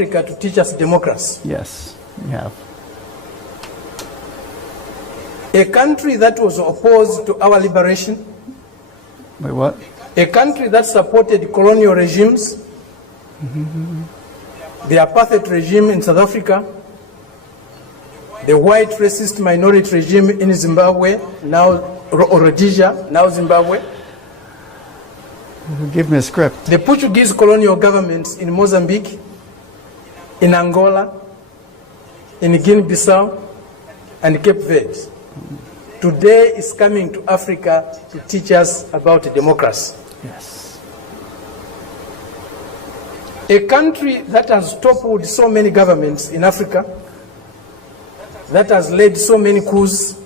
Africa to teach us democracy. Yes, we have. A country that was opposed to our liberation. Wait, what? A country that supported colonial regimes. The apartheid regime in South Africa. The white racist minority regime in Zimbabwe, now Rhodesia, now Zimbabwe. Give me a script. The Portuguese colonial governments in Mozambique, in Angola, in Guinea-Bissau, and Cape Verde. Today is coming to Africa to teach us about democracy. Yes. A country that has toppled so many governments in Africa, that has led so many coups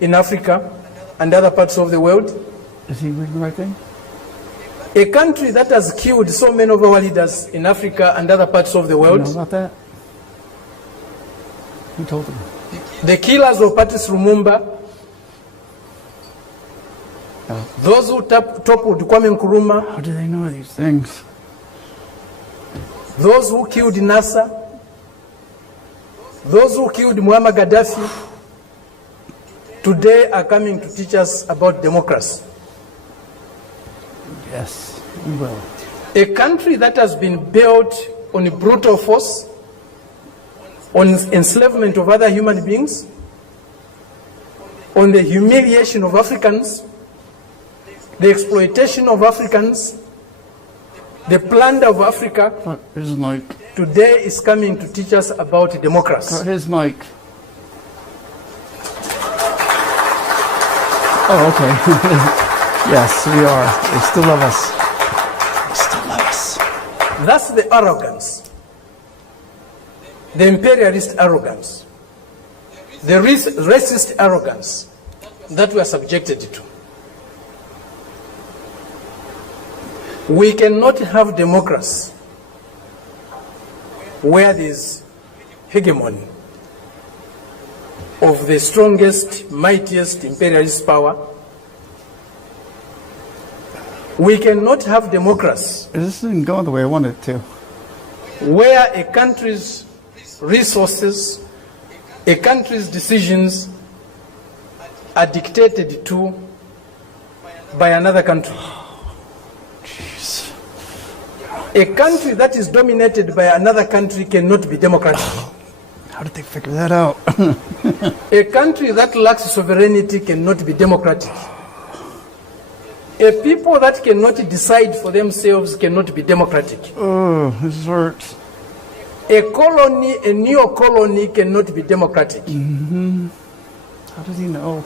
in Africa and other parts of the world. Is he reading the right thing? A country that has killed so many of our leaders in Africa and other parts of the world. You know about that? Who told him? The killers of Patrice Lumumba. Oh. Those who toppled Kwame Nkrumah. How do they know these things? Those who killed Nasser. Those who killed Muammar Gaddafi. Today are coming to teach us about democracy. Yes, we will. A country that has been built on brutal force, on enslavement of other human beings, on the humiliation of Africans, the exploitation of Africans, the plunder of Africa. His mic. Today is coming to teach us about democracy. His mic. Oh, okay. Yes, we are. They still love us. They still love us. That's the arrogance, the imperialist arrogance, the racist arrogance that we are subjected to. We cannot have democracy where there is hegemony of the strongest, mightiest imperialist power. We cannot have democracy. This isn't going the way I wanted it to. Where a country's resources, a country's decisions are dictated to by another country. Jeez. A country that is dominated by another country cannot be democratic. How did they figure that out? A country that lacks sovereignty cannot be democratic. A people that cannot decide for themselves cannot be democratic. Oh, this hurts. A colony, a neo-colony cannot be democratic. How does he know?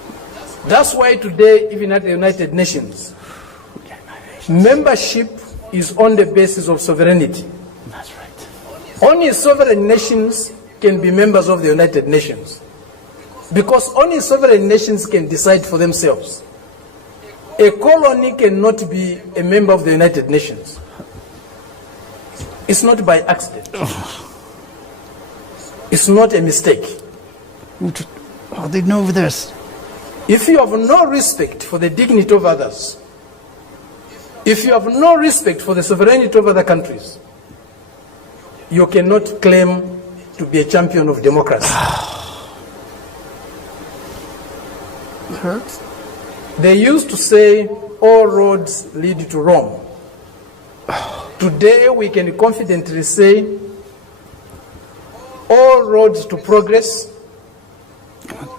That's why today, even at the United Nations, membership is on the basis of sovereignty. That's right. Only sovereign nations can be members of the United Nations, because only sovereign nations can decide for themselves. A colony cannot be a member of the United Nations. It's not by accident. It's not a mistake. How did they know this? If you have no respect for the dignity of others, if you have no respect for the sovereignty of other countries, you cannot claim to be a champion of democracy. It hurts. They used to say, all roads lead to Rome. Today we can confidently say, all roads to progress,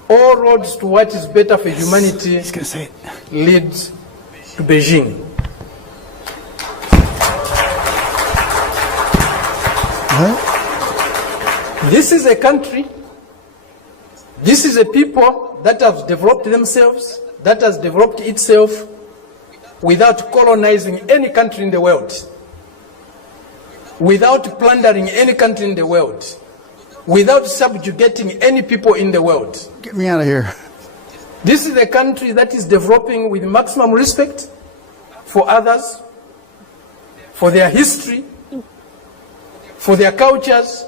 all roads to what is better for humanity He's gonna say it. leads to Beijing. What? This is a country, this is a people that have developed themselves, that has developed itself without colonizing any country in the world, without plundering any country in the world, without subjugating any people in the world. Get me out of here. This is a country that is developing with maximum respect for others, for their history, for their cultures,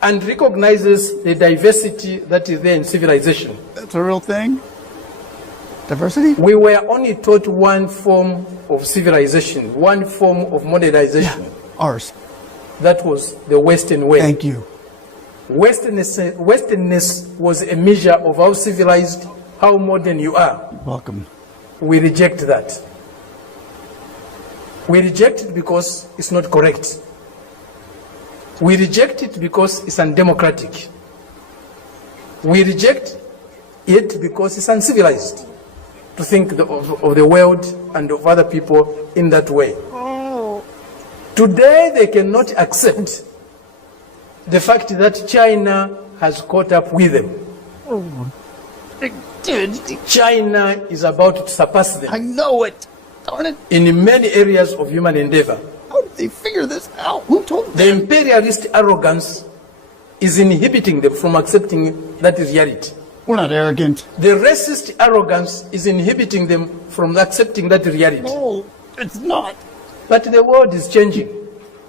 and recognizes the diversity that is there in civilization. That's a real thing? Diversity? We were only taught one form of civilization, one form of modernization. Ours. That was the Western way. Thank you. Westernness was a measure of how civilized, how modern you are. Welcome. We reject that. We reject it because it's not correct. We reject it because it's undemocratic. We reject it because it's uncivilized to think of the world and of other people in that way. Today, they cannot accept the fact that China has caught up with them. China is about to surpass them. I know it. Darn it. In many areas of human endeavor. How did they figure this out? Who told them? The imperialist arrogance is inhibiting them from accepting that reality. We're not arrogant. The racist arrogance is inhibiting them from accepting that reality. No, it's not. But the world is changing.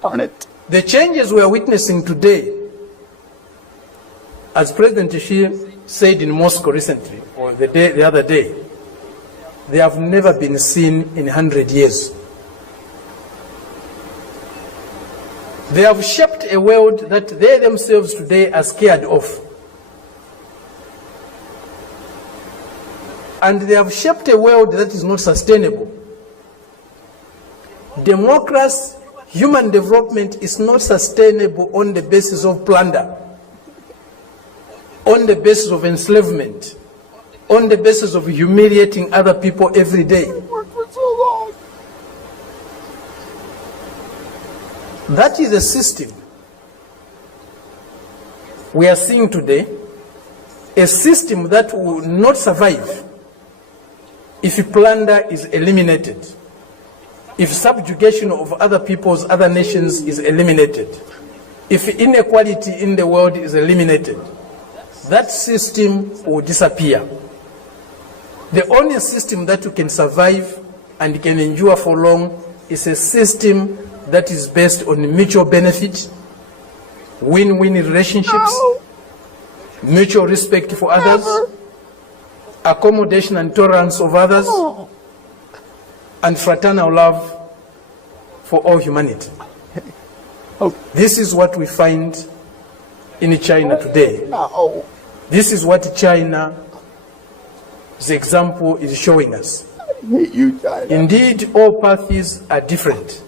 Darn it. The changes we are witnessing today, as President Xi said in Moscow recently, or the other day, they have never been seen in 100 years. They have shaped a world that they themselves today are scared of. And they have shaped a world that is not sustainable. Democracy, human development is not sustainable on the basis of plunder, on the basis of enslavement, on the basis of humiliating other people every day. Worked for so long. That is a system we are seeing today, a system that will not survive if plunder is eliminated, if subjugation of other peoples, other nations is eliminated, if inequality in the world is eliminated. That system will disappear. The only system that can survive and can endure for long is a system that is based on mutual benefit, win-win relationships, mutual respect for others, accommodation and tolerance of others, and fraternal love for all humanity. This is what we find in China today. This is what China's example is showing us. Indeed, all paths are different.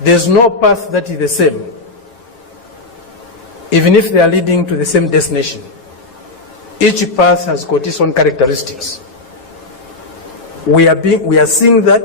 There's no path that is the same, even if they are leading to the same destination. Each path has got its own characteristics. We are seeing that